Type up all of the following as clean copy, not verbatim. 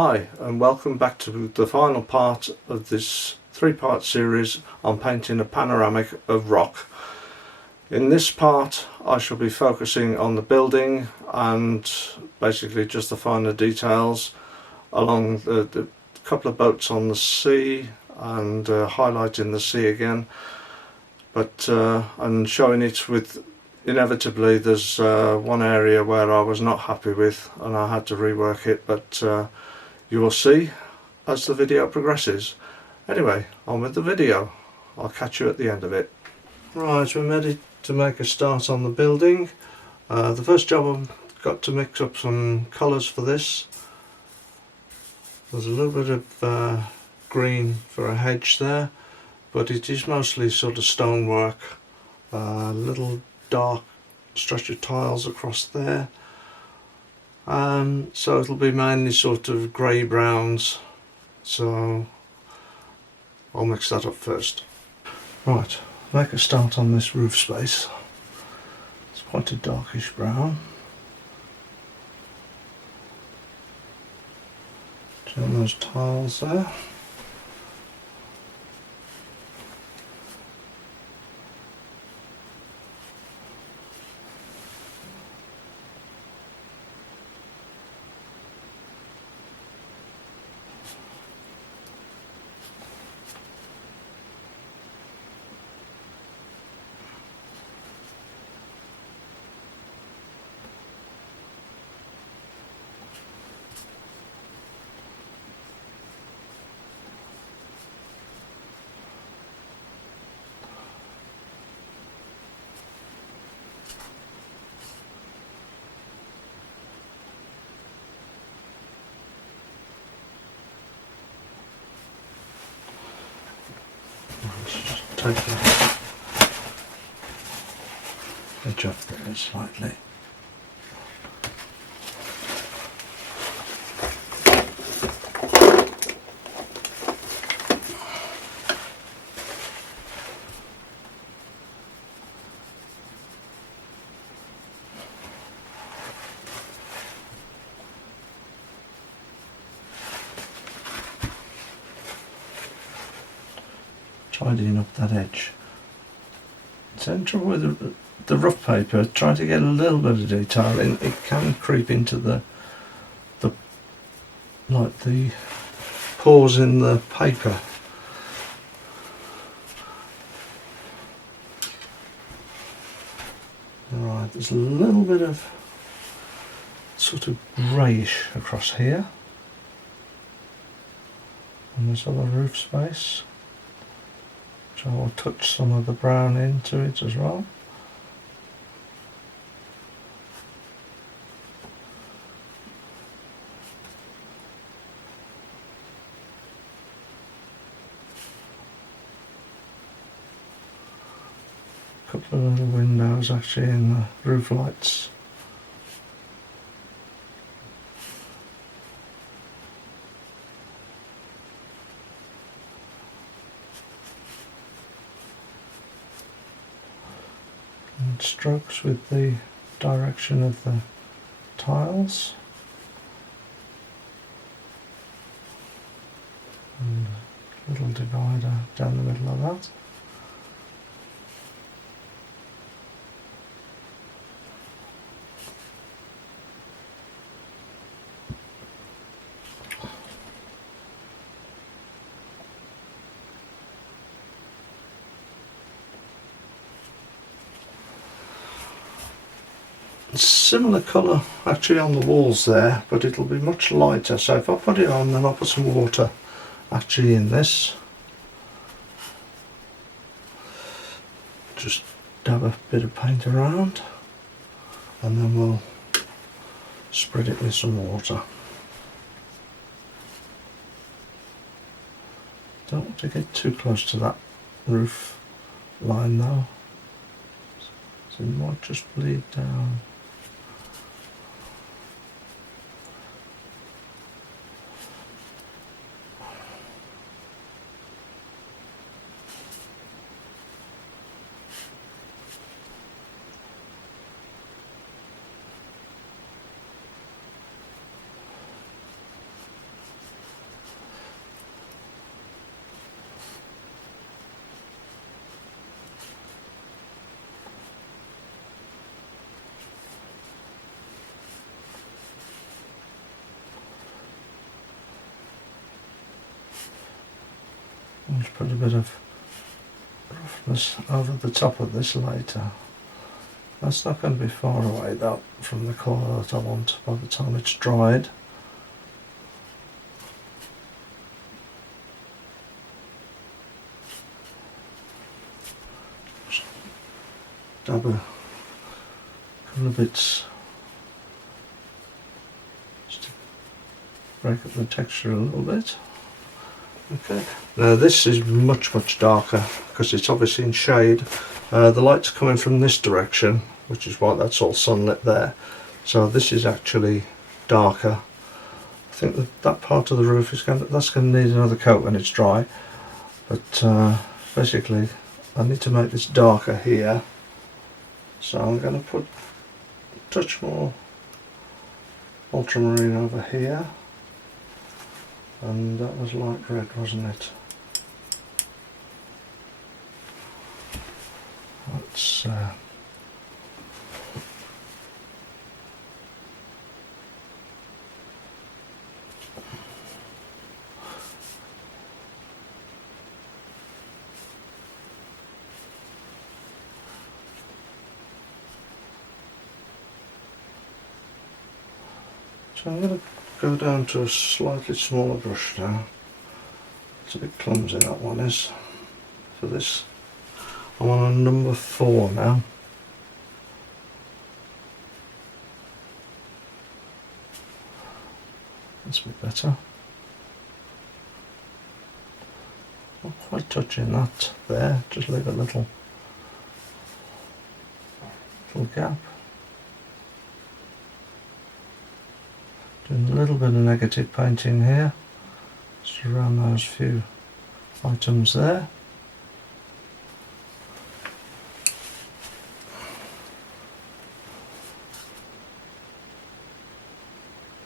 Hi and welcome back to the final part of this three-part series on painting a panoramic of rock. In this part I shall be focusing on the building and basically just the finer details along the couple of boats on the sea and highlighting the sea again, but I'm showing it with inevitably there's one area where I was not happy with and I had to rework it, but you will see as the video progresses. Anyway, on with the video. I'll catch you at the end of it. Right, we're ready to make a start on the building. The first job I've got to mix up some colours for this. There's a little bit of green for a hedge there, but it is mostly sort of stonework. Little dark stretch of tiles across there. So it'll be mainly sort of grey browns, so I'll mix that up first. Right, make a start on this roof space. It's quite a darkish brown. Turn those tiles there. Just take the edge off there slightly. Tidying up that edge. It's in trouble with the rough paper, trying to get a little bit of detail in, it can creep into the pores in the paper. Alright, there's a little bit of sort of greyish across here on this other roof space. So I'll touch some of the brown into it as well. A couple of little windows actually in the roof lights. And strokes with the direction of the tiles. And a little divider down the middle of that. Similar colour actually on the walls there, but it'll be much lighter, so if I put it on then I'll put some water actually in this. Just dab a bit of paint around and then we'll spread it with some water. Don't want to get too close to that roof line though, so it might just bleed down. I'll put a bit of roughness over the top of this later. That's not going to be far away though from the colour that I want by the time it's dried. Just dab a couple of bits just to break up the texture a little bit. Okay, now this is much darker because it's obviously in shade. The light's coming from this direction, which is why that's all sunlit there. So this is actually darker. I think that part of the roof is going to need another coat when it's dry. But basically, I need to make this darker here. So I'm going to put a touch more ultramarine over here. And that was light red, wasn't it? Let's so I'm going to go down to a slightly smaller brush now. It's a bit clumsy, that one is. For this, I'm on a number 4 now. That's a bit better. Not quite touching that there, just leave a little gap. Doing a little bit of negative painting here, just around those few items there.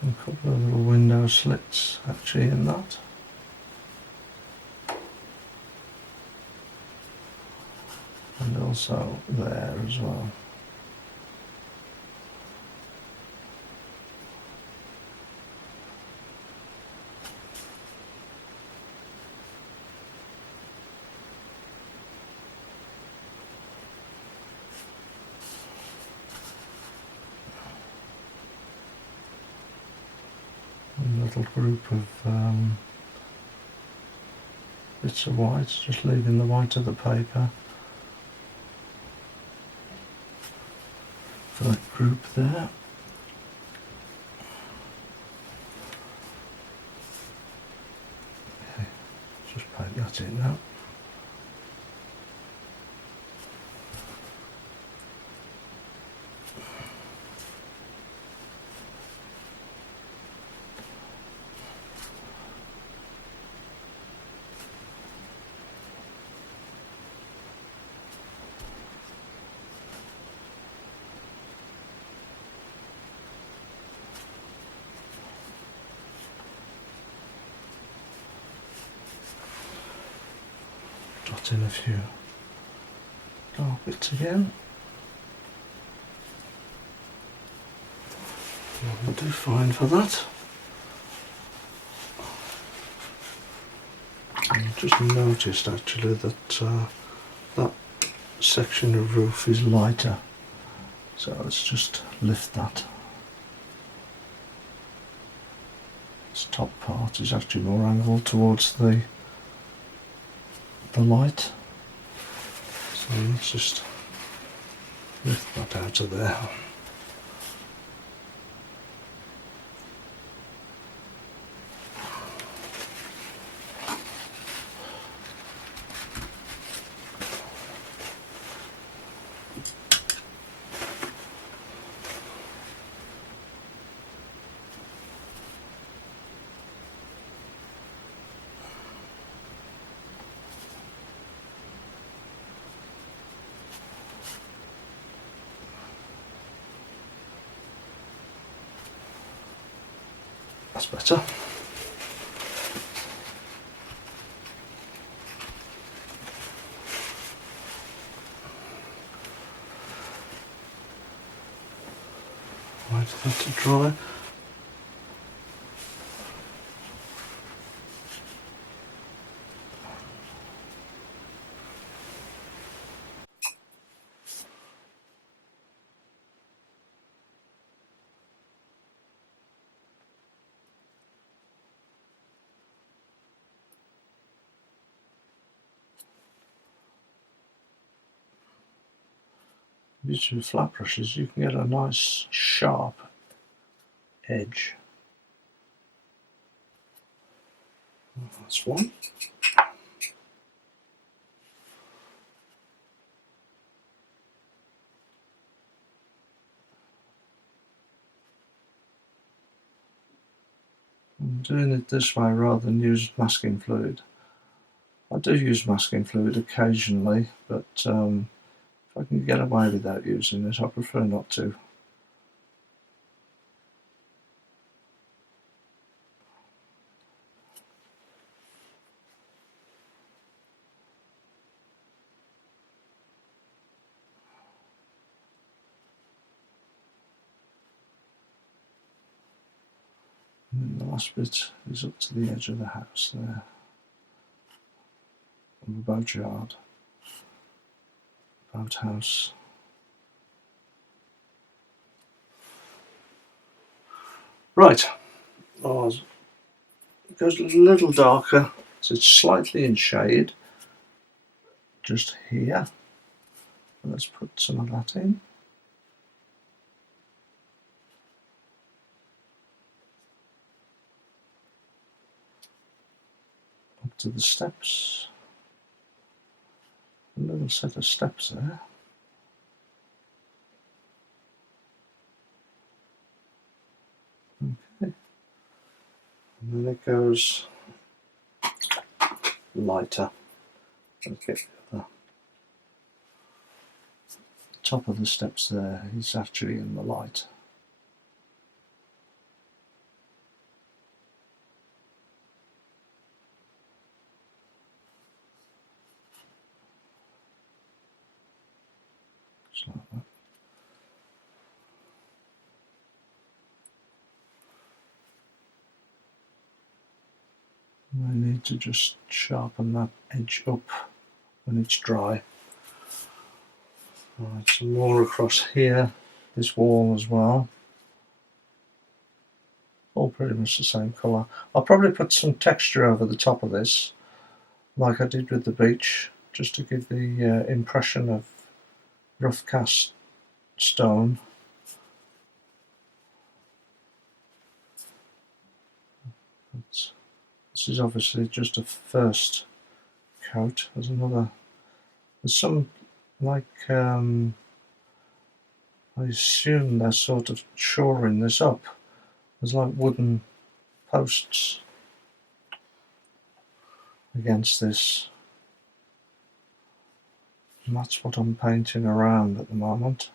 And a couple of little window slits actually in that. And also there as well. A little group of bits of white, just leaving the white of the paper for that group there. Okay, just paint that in now. Dot in a few dark bits again. I'll do fine for that. I just noticed actually that that section of roof is lighter, so let's just lift that. This top part is actually more angled towards the light, so let's just lift that out of there. That's better. Wait for that to dry. Using flat brushes you can get a nice sharp edge. That's one. I'm doing it this way rather than use masking fluid. I do use masking fluid occasionally, but if I can get away without using it, I prefer not to. And the last bit is up to the edge of the house there, of the boatyard, boathouse. Right, oh, it goes a little darker, so it's slightly in shade, just here. Let's put some of that in. Up to the steps. A little set of steps there. Okay. And then it goes lighter. Okay. The top of the steps there is actually in the light. Just like that. I need to just sharpen that edge up when it's dry. Right, some more across here, this wall as well. All pretty much the same colour. I'll probably put some texture over the top of this, like I did with the beach, just to give the impression of rough cast stone. This is obviously just a first coat. There's some, like, I assume they're sort of shoring this up. There's like wooden posts against this, and that's what I'm painting around at the moment.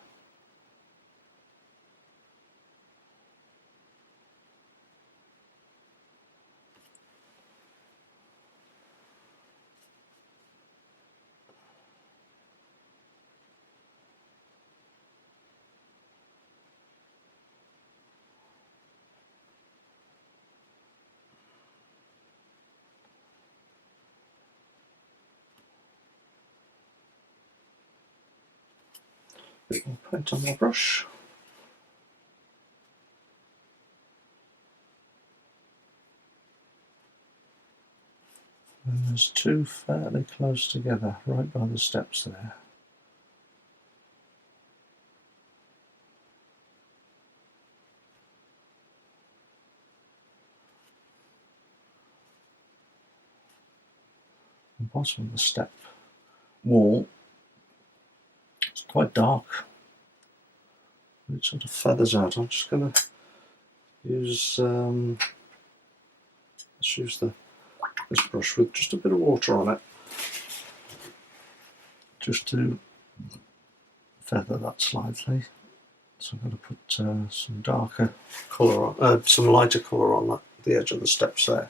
Bit more paint on my brush. And there's two fairly close together, right by the steps there. The bottom of the step wall, it's quite dark. It sort of feathers out. I'm just going to use let's use this brush with just a bit of water on it, just to feather that slightly. So I'm going to put some darker colour on, some lighter colour on the edge of the steps there.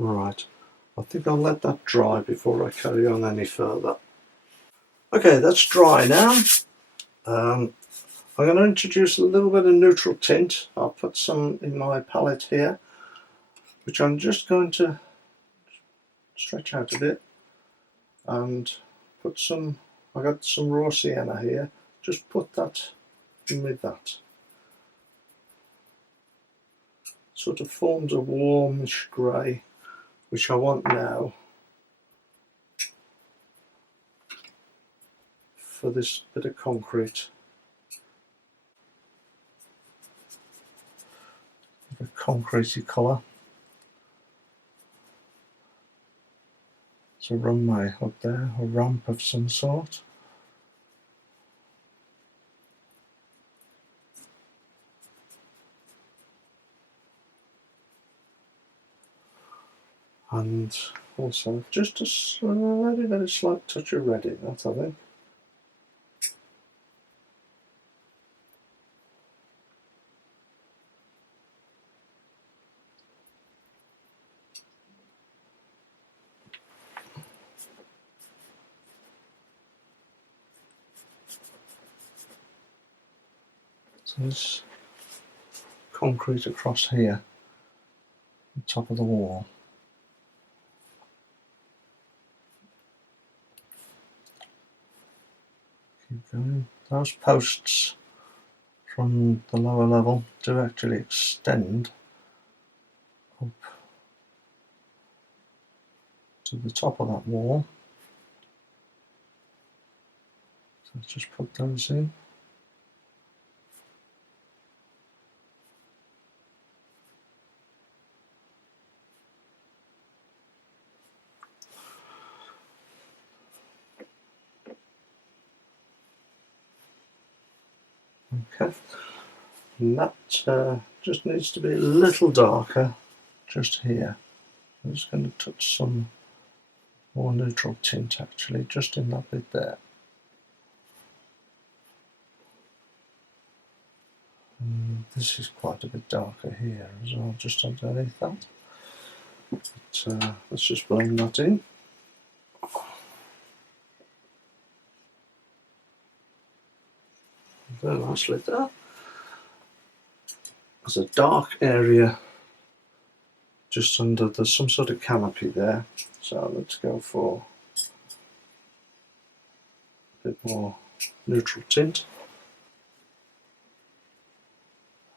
Right, I think I'll let that dry before I carry on any further. Okay, that's dry now. I'm going to introduce a little bit of neutral tint. I'll put some in my palette here, which I'm just going to stretch out a bit and put some, I got some raw sienna here, just put that in with that. Sort of forms a warmish grey which I want now for this bit of concrete. A concretey colour. It's a runway up there, a ramp of some sort. And also just a very slight touch of red in that, I think. So there's concrete across here, the top of the wall. Keep going. Those posts from the lower level do actually extend up to the top of that wall. So let's just put those in. Okay, and that just needs to be a little darker just here. I'm just going to touch some more neutral tint actually just in that bit there. And this is quite a bit darker here as well, just underneath that. But, let's just blend that in. Very nicely there. There's a dark area just under, there's some sort of canopy there, so let's go for a bit more neutral tint.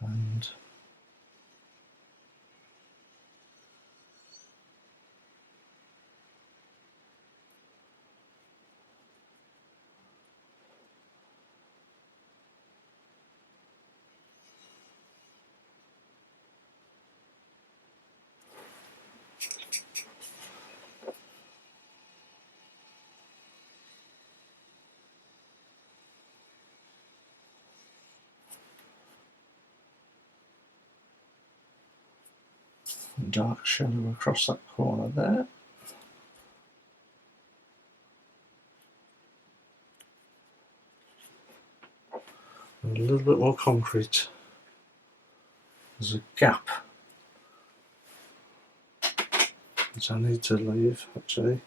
And a dark shadow across that corner there. And a little bit more concrete. There's a gap which I need to leave actually.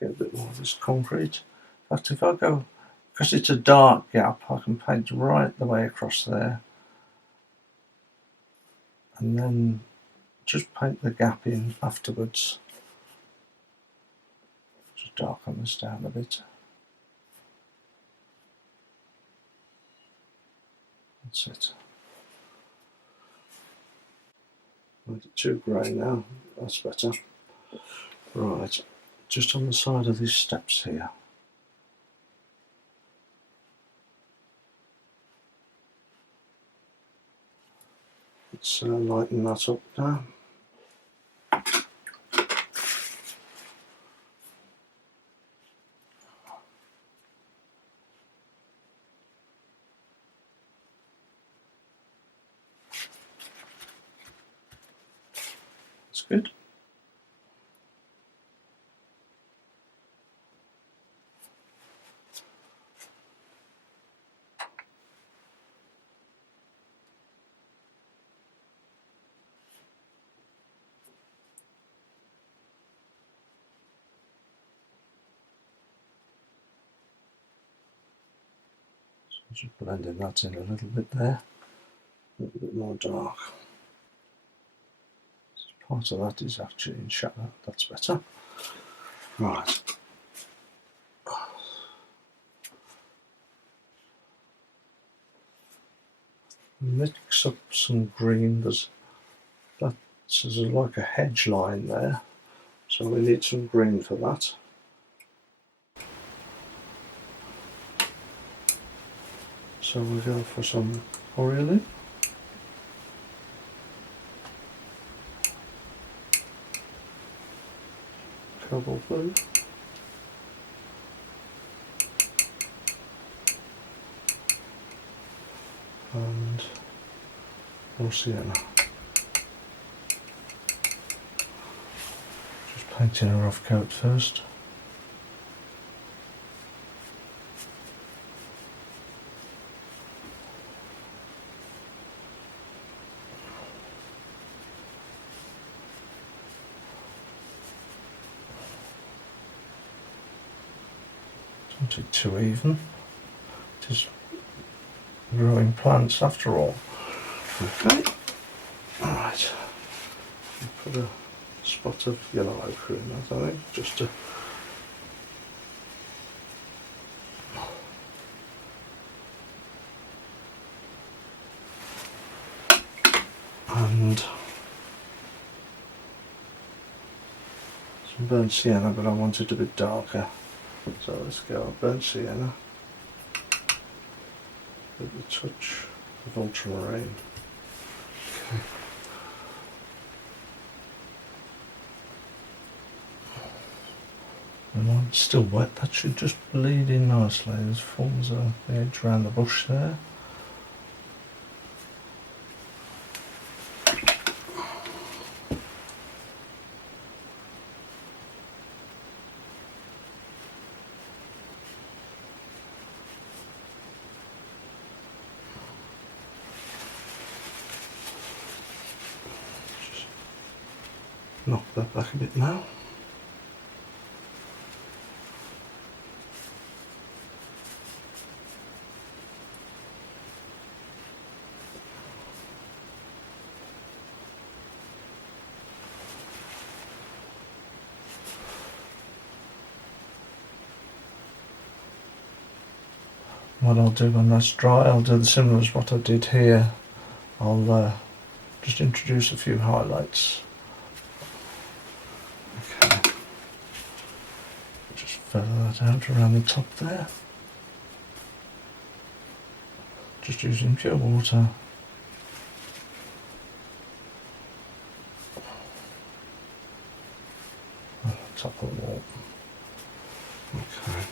Get a bit more of this concrete. In fact, if I go, because it's a dark gap, I can paint right the way across there. And then just paint the gap in afterwards. Just darken this down a bit. That's it. Made it too grey now, that's better. Right, just on the side of these steps here. Let's lighten that up now. That's good. Just blending that in a little bit there, a little bit more dark. Part of that is actually in shadow, that's better. Right. Mix up some green, there's that So there's like a hedge line there, so we need some green for that. So we go for some Oriole. Cobalt blue. And more sienna. Just painting a rough coat first. Don't take too even. It is growing plants after all. Okay. Alright. Put a spot of yellow ochre in that, I think, just to and some burnt sienna, but I want it a bit darker. So let's go burnt sienna with a touch of ultramarine. Okay. And while it's still wet, that should just bleed in nicely. This forms the edge around the bush there. Knock that back a bit now. What I'll do when that's dry, I'll do the similar as what I did here. I'll just introduce a few highlights. Okay. Just feather that out around the top there. Just using pure water. Top of the wall. Okay.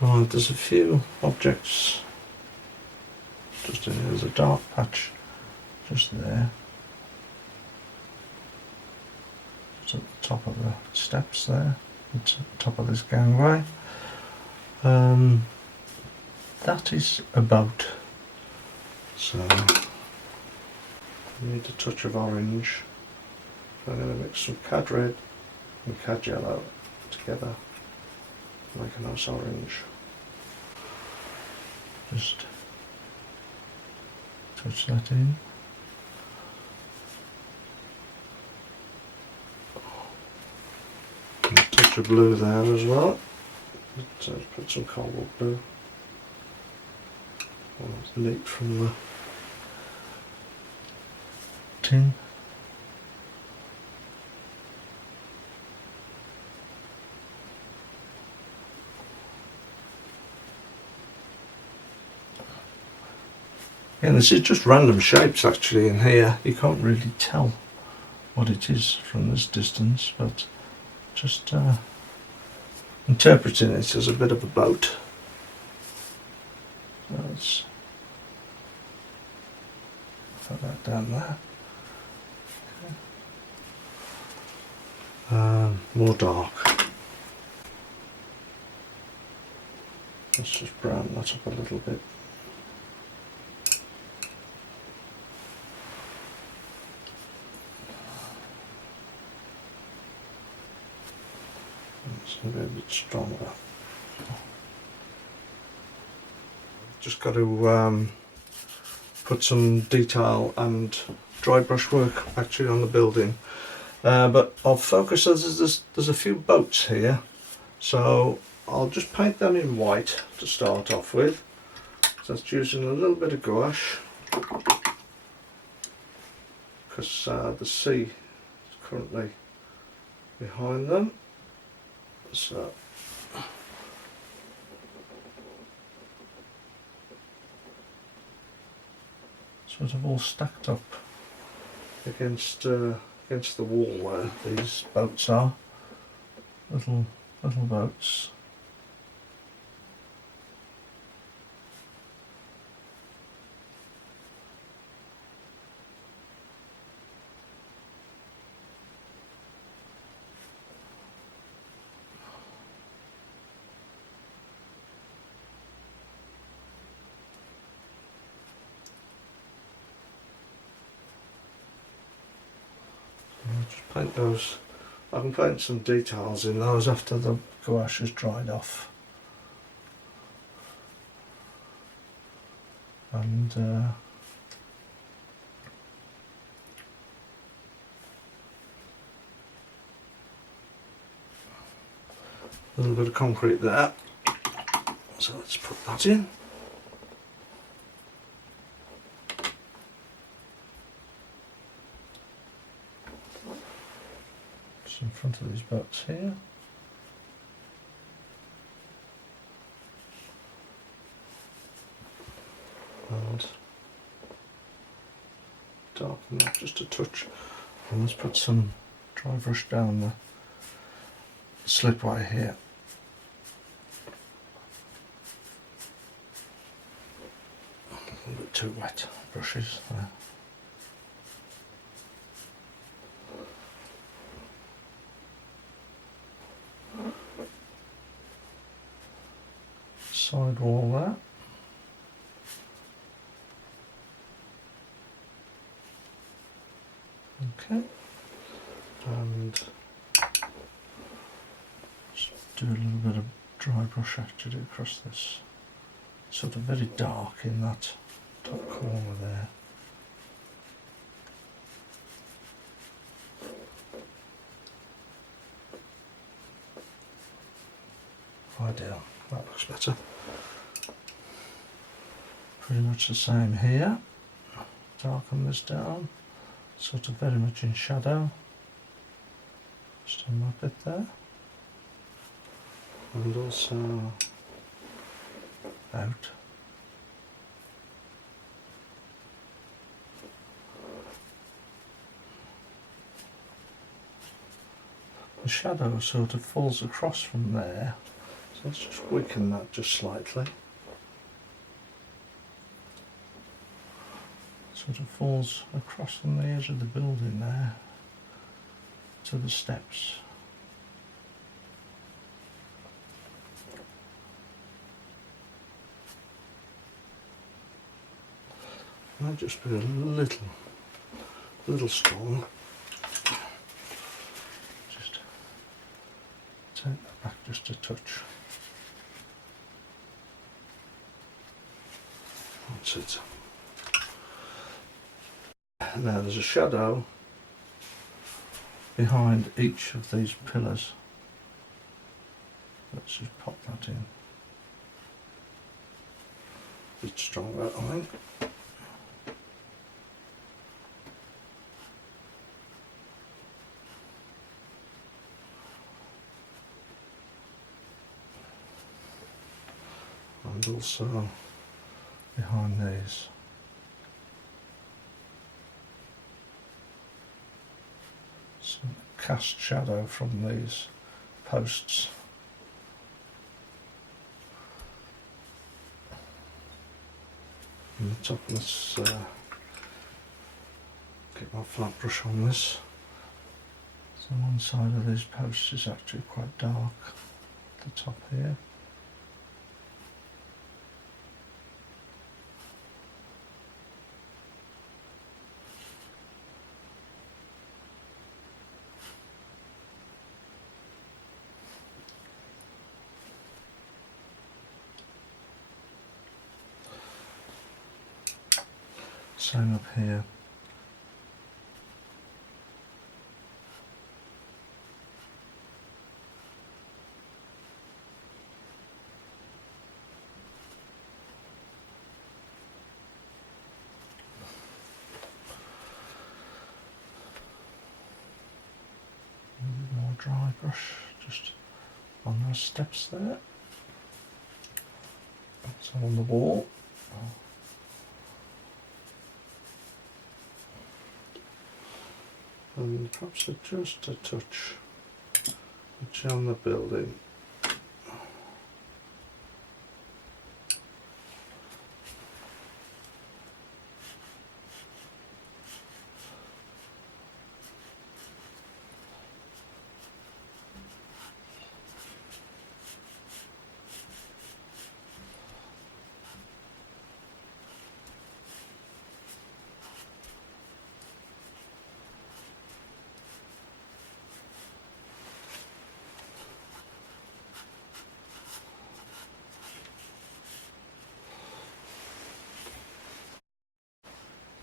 Right, there's a few objects just in here. There's a dark patch just there, just at the top of the steps there, at the top of this gangway. That is a boat, so we need a touch of orange. I'm going to mix some cad red and cad yellow together, make a nice orange. Just touch that in. And a touch of blue there as well. Let's put some cobalt blue. Oh, that's neat from the tin. And this is just random shapes actually in here. You can't really tell what it is from this distance, but just interpreting it as a bit of a boat. So let's put that down there. Okay. More dark. Let's just brown that up a little bit. A bit stronger. Just got to put some detail and dry brush work actually on the building. but I'll focus, there's a few boats here, so I'll just paint them in white to start off with. So that's using a little bit of gouache, because the sea is currently behind them. So sort of all stacked up against the wall there. These boats are little boats. I'll just paint those. I can paint some details in those after the gouache has dried off. And a little bit of concrete there. So let's put that in. Just in front of these boats here. And darken that just a touch. And let's put some dry brush down the slipway here. A little bit too wet brushes there. Side wall there. Okay, and just do a little bit of dry brush actually across this. Sort of very dark in that top corner there. Ideal, that looks better. Pretty much the same here. Darken this down. Sort of very much in shadow, just on that bit there, and also out. The shadow sort of falls across from there, so let's just weaken that just slightly. Sort of falls across from the edge of the building there to the steps. Might just be a little strong. Just take that back just a touch. That's it. Now there's a shadow behind each of these pillars. Let's just pop that in. A bit stronger, I think. And also behind these. Some cast shadow from these posts. On the top, let's get my flat brush on this. So one side of these posts is actually quite dark at the top here. Same up here. dry brush just on those steps there. So on the wall. And perhaps just a touch on the building.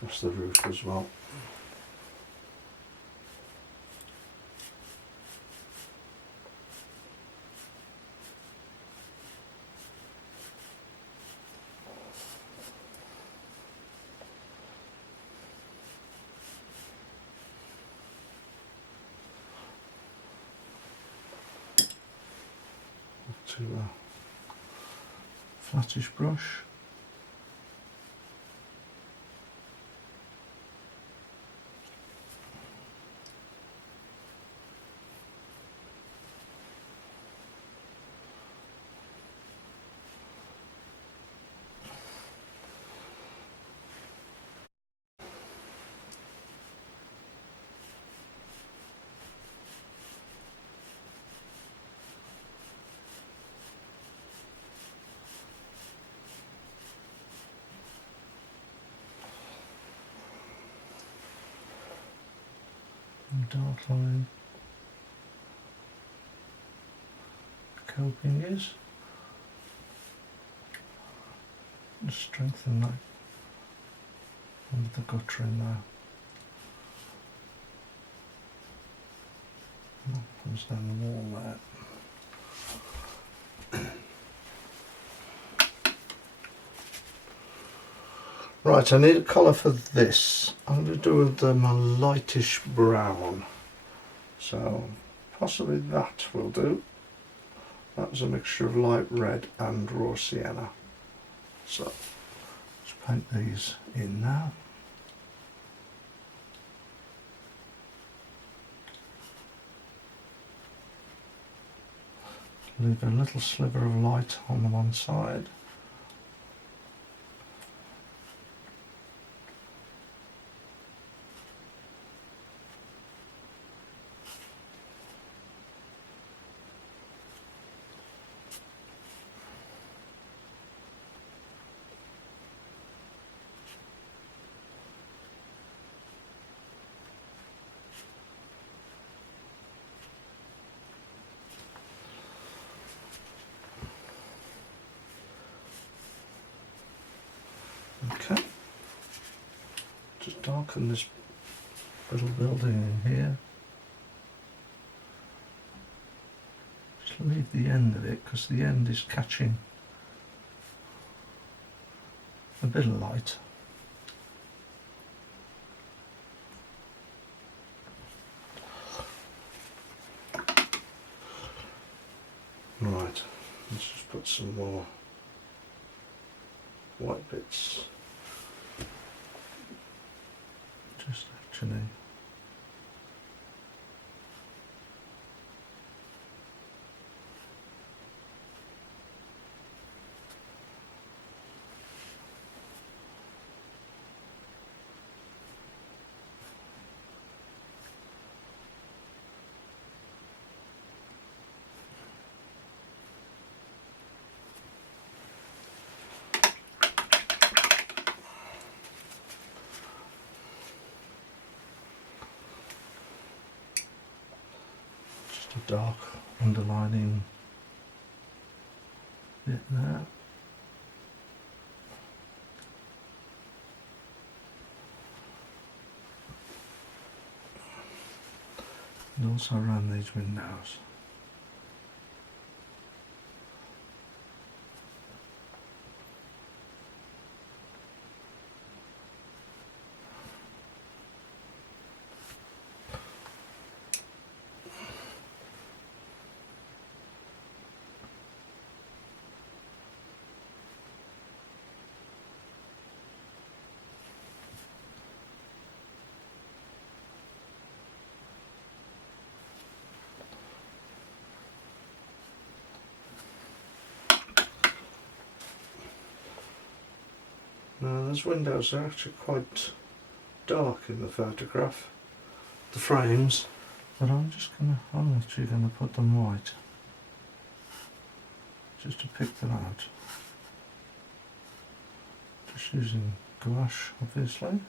Across the roof as well. To a flattish brush. Dark line coping is. Just strengthen that under the gutter in there. And that comes down the wall there. Right, I need a colour for this. I'm going to do with them a lightish brown. So possibly that will do. That was a mixture of light red and raw sienna. So let's paint these in now. Leave a little sliver of light on the one side. Okay, just darken this little building in here. Just leave the end of it because the end is catching a bit of light. Right, let's just put some more white bits. Just actually a dark underlining bit there. And also around these windows. Now those windows are actually quite dark in the photograph, the frames, but I'm actually gonna put them white, just to pick them out. Just using gouache, obviously.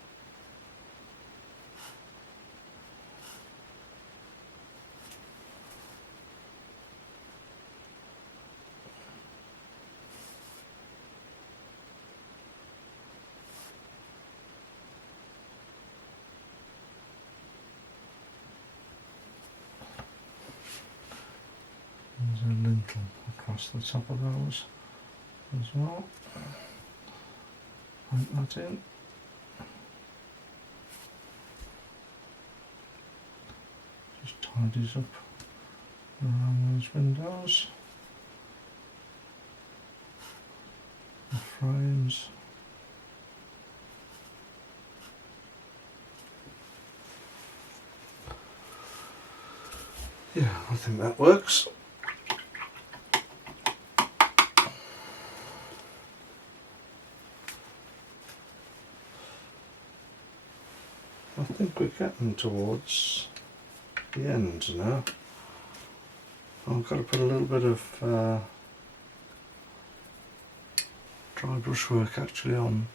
There's a lintel across the top of those as well. Paint that in. Just tidies up around those windows, the frames. Yeah, I think that works. I think we're getting towards the end now. I've got to put a little bit of dry brushwork actually on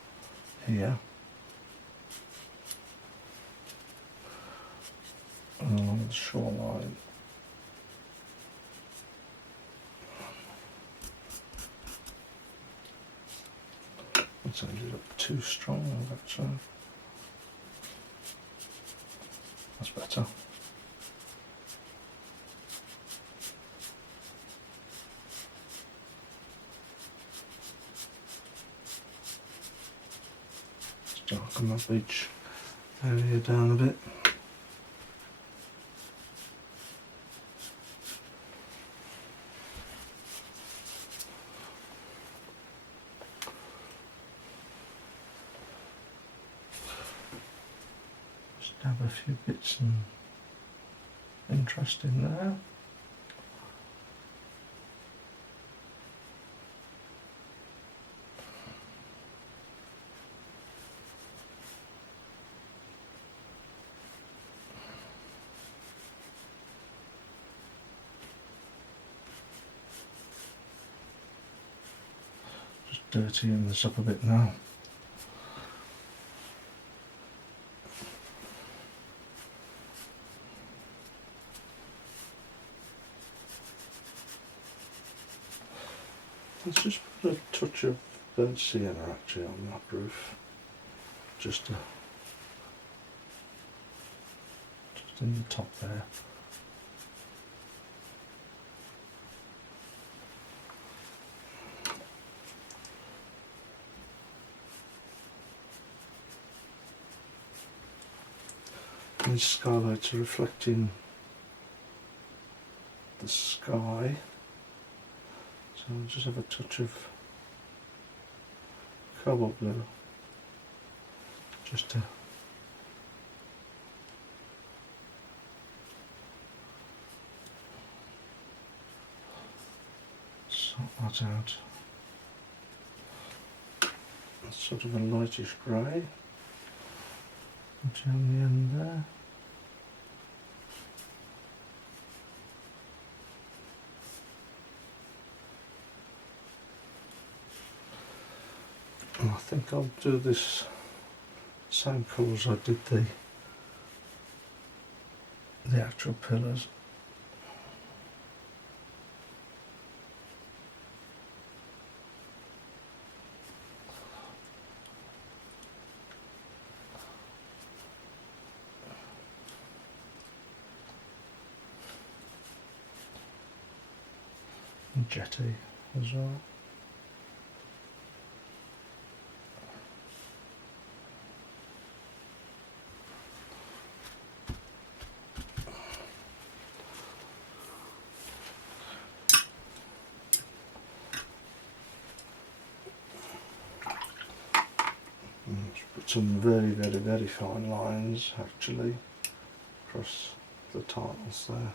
here along the shoreline. That's ended up too strong actually. That's better. Darken that beach area down a bit. Just have a few bits and interest in there. Just dirtying this up a bit now. Let's just put a touch of burnt sienna actually on that roof, just in the top there. These skylights are reflecting the sky. So I'll just have a touch of cobalt blue just to sort that out. It's sort of a lightish grey down the end there. I think I'll do this same colour as I did the actual pillars. And jetty as well. Put some very fine lines actually across the tiles there.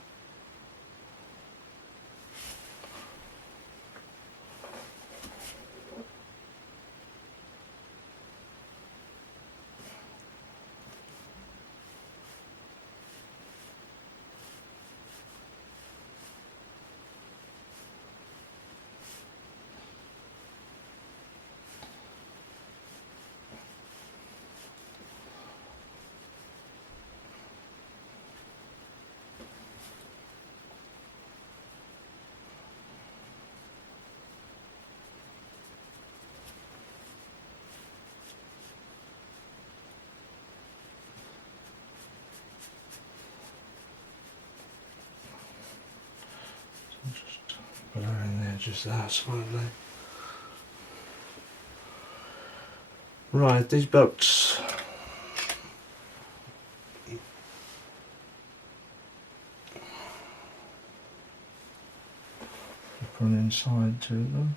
blurring the edges there slightly. Right, these boats put an inside to them.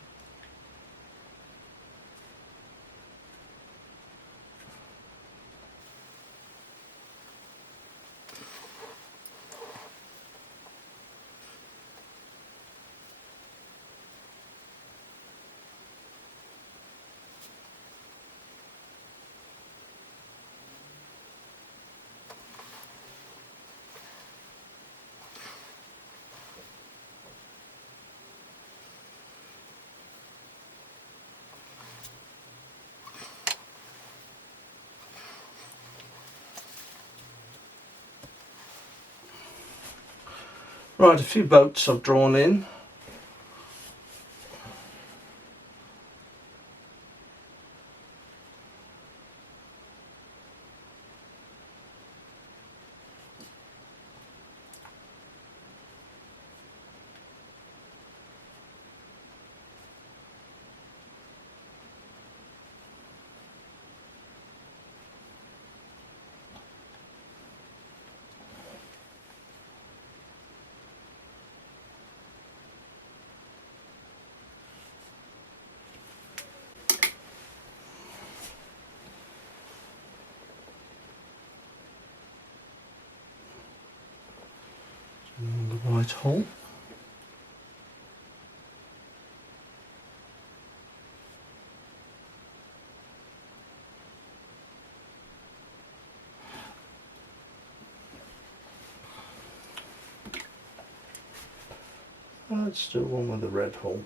Right, a few boats I've drawn in. The right hole. Let's do one with the red hole.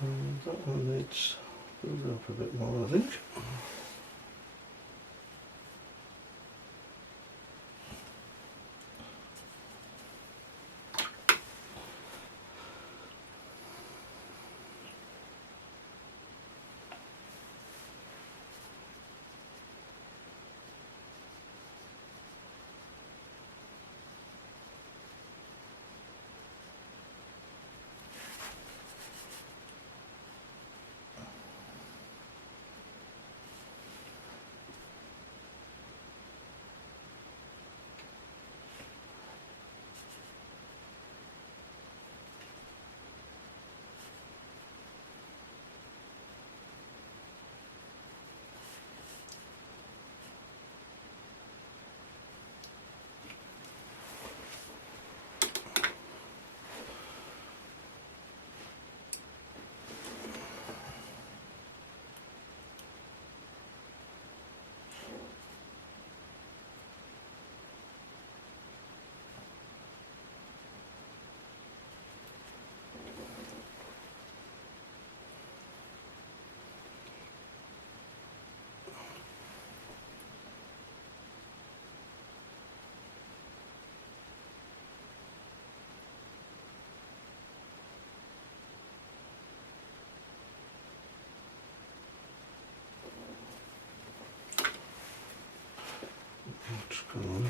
And that one needs building up a bit more, I think.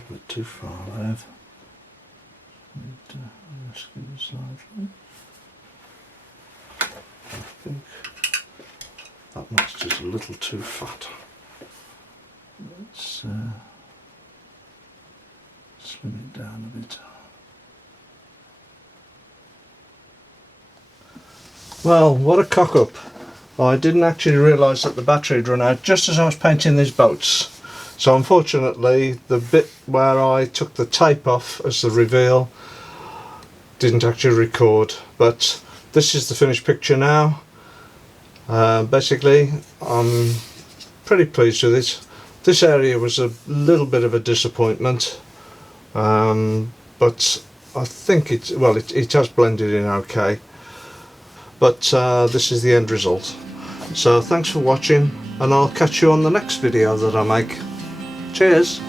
a bit too far there. Skew it slightly. I think that one's just a little too fat. Let's slim it down a bit. Well, what a cock up. I didn't actually realise that the battery had run out just as I was painting these boats. So unfortunately the bit where I took the tape off as the reveal didn't actually record, but this is the finished picture now. Basically I'm pretty pleased with it. This area was a little bit of a disappointment, but I think it has blended in okay. But this is the end result. So thanks for watching, and I'll catch you on the next video that I make. Cheers!